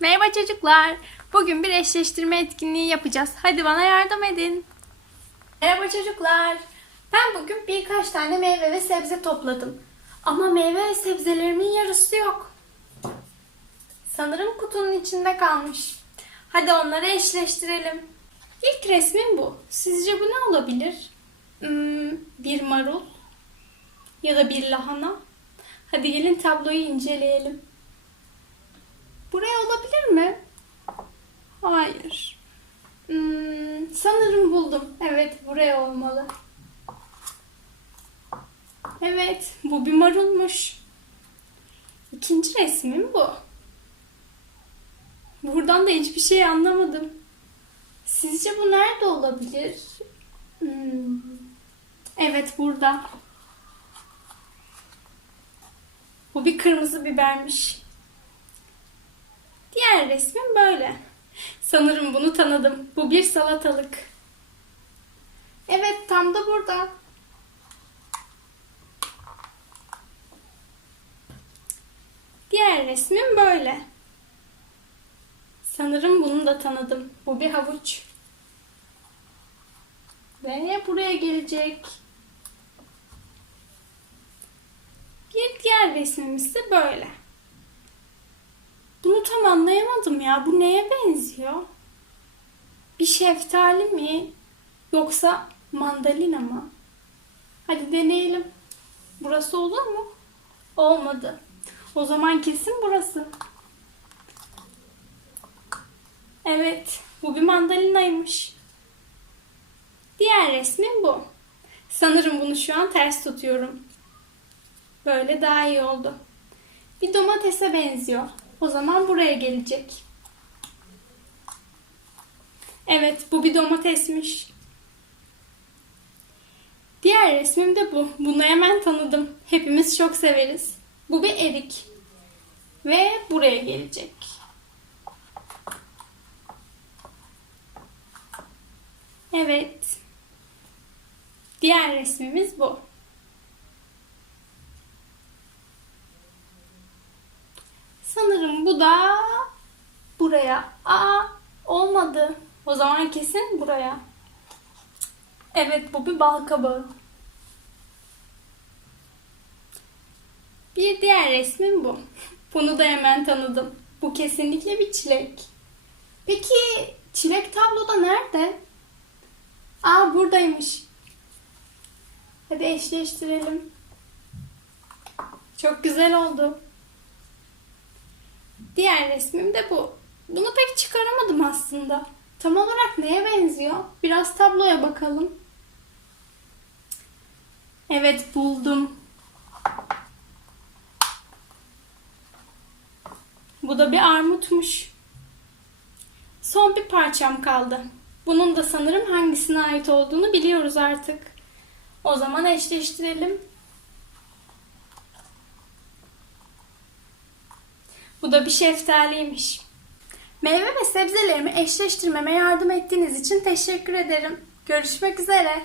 Merhaba çocuklar. Bugün bir eşleştirme etkinliği yapacağız. Hadi bana yardım edin. Merhaba çocuklar. Ben bugün birkaç tane meyve ve sebze topladım. Ama meyve ve sebzelerimin yarısı yok. Sanırım kutunun içinde kalmış. Hadi onları eşleştirelim. İlk resmim bu. Sizce bu ne olabilir? Hmm, bir marul ya da bir lahana. Hadi gelin tabloyu inceleyelim. Buraya olabilir mi? Hayır. Hmm, sanırım buldum. Evet, buraya olmalı. Evet, bu bir marulmuş. İkinci resmim bu. Buradan da hiçbir şey anlamadım. Sizce bu nerede olabilir? Hmm, Evet, burada. Bu bir kırmızı bibermiş. Diğer resmim böyle. Sanırım bunu tanıdım. Bu bir salatalık. Evet, tam da burada. Diğer resmim böyle. Sanırım bunu da tanıdım. Bu bir havuç. Ve buraya gelecek. Bir diğer resmimiz ise böyle. Bunu tam anlayamadım ya. Bu neye benziyor? Bir şeftali mi? Yoksa mandalina mı? Hadi deneyelim. Burası olur mu? Olmadı. O zaman kesin burası. Evet, bu bir mandalinaymış. Diğer resmim bu. Sanırım bunu şu an ters tutuyorum. Böyle daha iyi oldu. Bir domatese benziyor. O zaman buraya gelecek. Evet, bu bir domatesmiş. Diğer resmim de bu. Bunu hemen tanıdım. Hepimiz çok severiz. Bu bir erik. Ve buraya gelecek. Evet. Diğer resmimiz bu. Sanırım bu da buraya. Aa olmadı. O zaman kesin buraya. Evet bu bir bal kabağı. Bir diğer resmim bu. Bunu da hemen tanıdım. Bu kesinlikle bir çilek. Peki çilek tabloda nerede? Aa buradaymış. Hadi eşleştirelim. Çok güzel oldu. Diğer resmim de bu. Bunu pek çıkaramadım aslında. Tam olarak neye benziyor? Biraz tabloya bakalım. Evet buldum. Bu da bir armutmuş. Son bir parçam kaldı. Bunun da sanırım hangisine ait olduğunu biliyoruz artık. O zaman eşleştirelim. Bu da bir şeftaliymiş. Meyve ve sebzelerimi eşleştirmeme yardım ettiğiniz için teşekkür ederim. Görüşmek üzere.